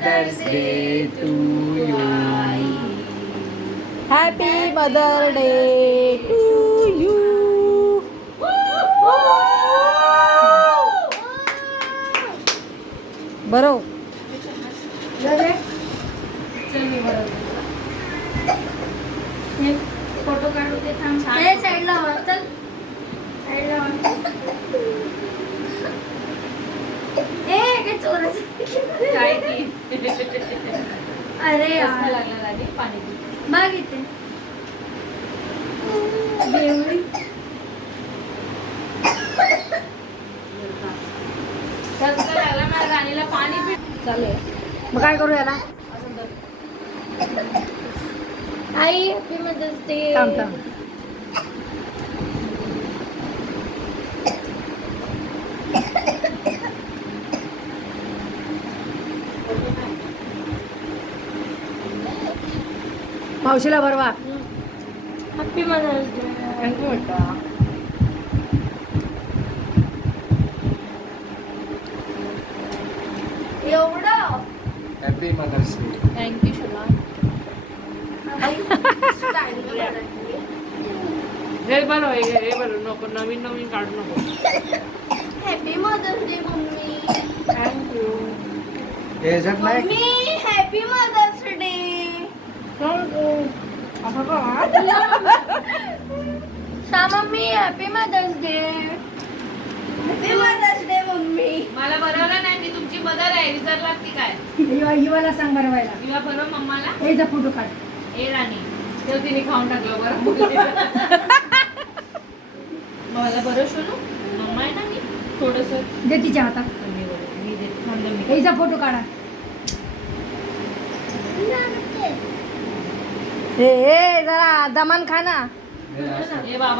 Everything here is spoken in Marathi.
Mother's day to you. Happy mother day to you. बरो फोटो काढू ते थांब. साईडला वा, चल साईडला वा. काय चोरच काय ती अरे चष्मा लागला राधी पाणी पी. बघ इथे देवळी. चष्मा लागला मला राणीला पाणी पी. चालेल. मग काय करू याला? असं कर. आई हॅपी मदर्स डे. थांब थांब. मावशीला भरवा. Happy mother's day. थँक्यू बेटा. एवढं हॅपी मदर्स डे. थँक्यू शुभा. हे बरं हे बरं नको नवीन नवीन काढू नको. Happy mother's day mummy. Thank you. हे जग नाही मम्मी हॅपी मदर्स डे. सा mummy happy mother's day. Happy mother's day mummy. मला बरवलं नाही मी तुमची मदर आहे विसरलात की काय. युवाला सांग भरवायला. किंवा बरं मम्माला. याचा फोटो काढ. ए राणी तेव्हा तिने खाऊन टाकलं बरं मला बरं शोनू मम्मा आहे ना मी थोडस दे तिच्या हातात. मी देते थांब ना मी. याचा फोटो काढा. हे जरा दमान खा ना. ए बाबा